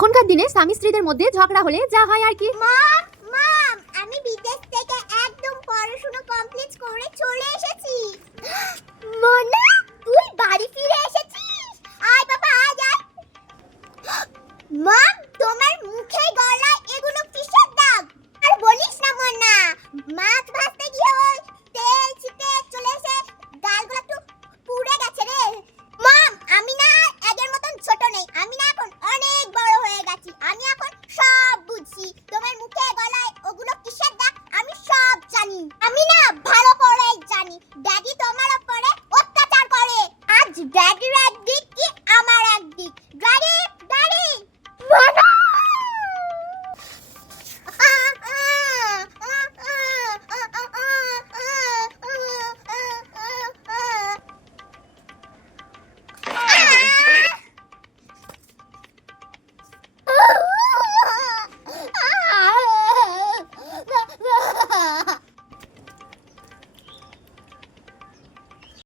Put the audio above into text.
এখনকার দিনে স্বামী স্ত্রীদের মধ্যে ঝগড়া হলে যা হয় আর কি। মম মম আমি বিদেশ থেকে একদম পড়াশোনা কমপ্লিট করে চলে এসেছি। মনা তুই বাড়ি ফিরে এসেছিস? আয় বাবা আয় আয়। মম